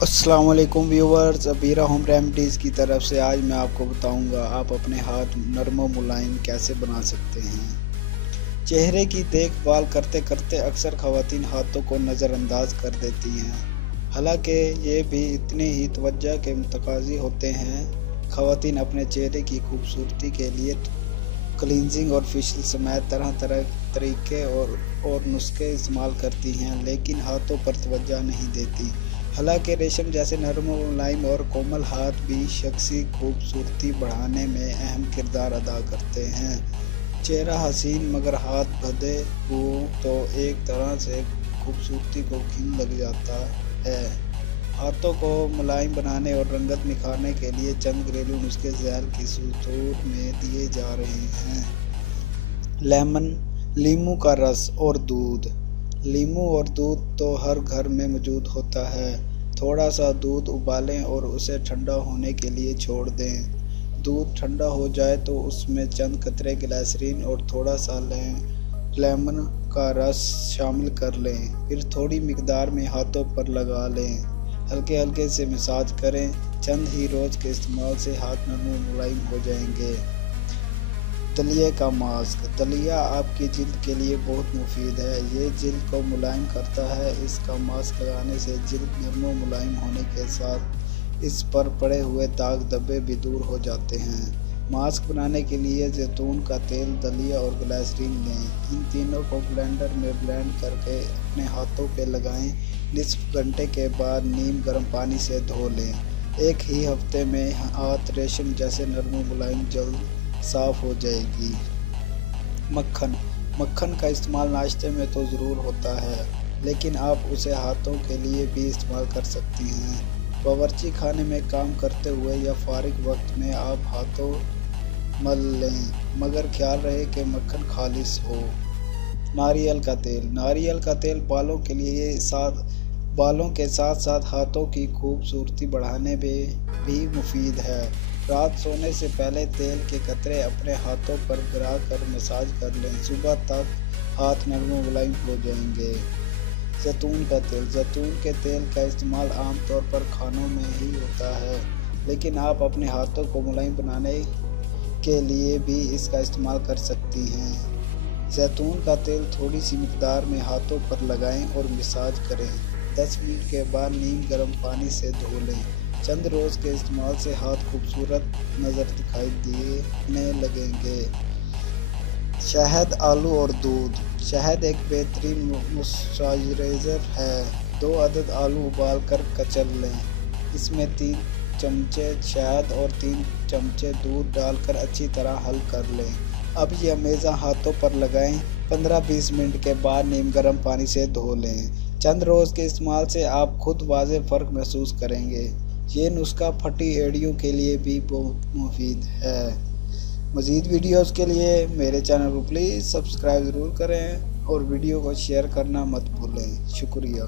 अस्सलाम वालेकुम viewers, Abira home remedies की तरफ से आज मैं आपको बताऊंगा आप अपने हाथ नरम व मुलायम कैसे बना सकते हैं। चेहरे की देखभाल करते करते अक्सर ख़वातीन हाथों को नज़रअंदाज कर देती हैं, हालांकि ये भी इतने ही तवज्जो के मुतकाज़ी होते हैं। ख़वातीन अपने चेहरे की खूबसूरती के लिए क्लींजिंग और फेशियल समेत तरह तरह तरीके और नुस्खे इस्तेमाल करती हैं, लेकिन हाथों पर तवज्जो नहीं देती। हालांकि रेशम जैसे नरम मुलायम और कोमल हाथ भी शख्सी खूबसूरती बढ़ाने में अहम किरदार अदा करते हैं। चेहरा हसीन मगर हाथ भदे हो तो एक तरह से खूबसूरती को घिन लग जाता है। हाथों को मुलायम बनाने और रंगत निखारने के लिए चंद घरेलू नुस्खे ज़हर की सूरत में दिए जा रहे हैं। लीमू का रस और दूध। लीमू और दूध तो हर घर में मौजूद होता है। थोड़ा सा दूध उबालें और उसे ठंडा होने के लिए छोड़ दें। दूध ठंडा हो जाए तो उसमें चंद कतरे ग्लिसरीन और थोड़ा सा लेमन का रस शामिल कर लें। फिर थोड़ी मिकदार में हाथों पर लगा लें, हल्के हल्के से मसाज करें। चंद ही रोज़ के इस्तेमाल से हाथ नरम मुलायम हो जाएंगे। दलिया का मास्क। दलिया आपकी जिल्द के लिए बहुत मुफीद है। ये जिल्द को मुलायम करता है। इसका मास्क लगाने से जिल्द नरम मुलायम होने के साथ इस पर पड़े हुए दाग धब्बे भी दूर हो जाते हैं। मास्क बनाने के लिए जैतून का तेल, दलिया और ग्लिसरीन लें। इन तीनों को ब्लेंडर में ब्लेंड करके अपने हाथों पे लगाएं। निस्फ घंटे के बाद नीम गर्म पानी से धो लें। एक ही हफ्ते में हाथ रेशम जैसे नरम मुलायम जल्द साफ हो जाएगी। मक्खन का इस्तेमाल नाश्ते में तो ज़रूर होता है, लेकिन आप उसे हाथों के लिए भी इस्तेमाल कर सकती हैं। बावर्ची खाने में काम करते हुए या फारिग वक्त में आप हाथों मल लें, मगर ख्याल रहे कि मक्खन खालिस हो। नारियल का तेल। नारियल का तेल बालों के साथ साथ हाथों की खूबसूरती बढ़ाने में भी मुफीद है। रात सोने से पहले तेल के कतरे अपने हाथों पर गिरा कर मसाज कर लें। सुबह तक हाथ नरम मुलायम हो जाएंगे। जैतून का तेल। जैतून के तेल का इस्तेमाल आमतौर पर खानों में ही होता है, लेकिन आप अपने हाथों को मुलायम बनाने के लिए भी इसका इस्तेमाल कर सकती हैं। जैतून का तेल थोड़ी सी मिकदार में हाथों पर लगाएं और मसाज करें। 10 मिनट के बाद नीम गर्म पानी से धो लें। चंद रोज़ के इस्तेमाल से हाथ खूबसूरत नज़र दिखाई देने लगेंगे। शहद, आलू और दूध। शहद एक बेहतरीन मॉइस्चराइज़र है। 2 अदद आलू उबाल कर कचल लें। इसमें 3 चमचे शहद और 3 चमचे दूध डालकर अच्छी तरह हल कर लें। अब यह मेज़ा हाथों पर लगाएं। 15-20 मिनट के बाद नीम गर्म पानी से धो लें। चंद रोज़ के इस्तेमाल से आप खुद वाज़ेह फ़र्क महसूस करेंगे। ये नुस्खा फटी एड़ियों के लिए भी बहुत मुफीद है। मज़ीद वीडियोज़ के लिए मेरे चैनल को प्लीज़ सब्सक्राइब ज़रूर करें और वीडियो को शेयर करना मत भूलें। शुक्रिया।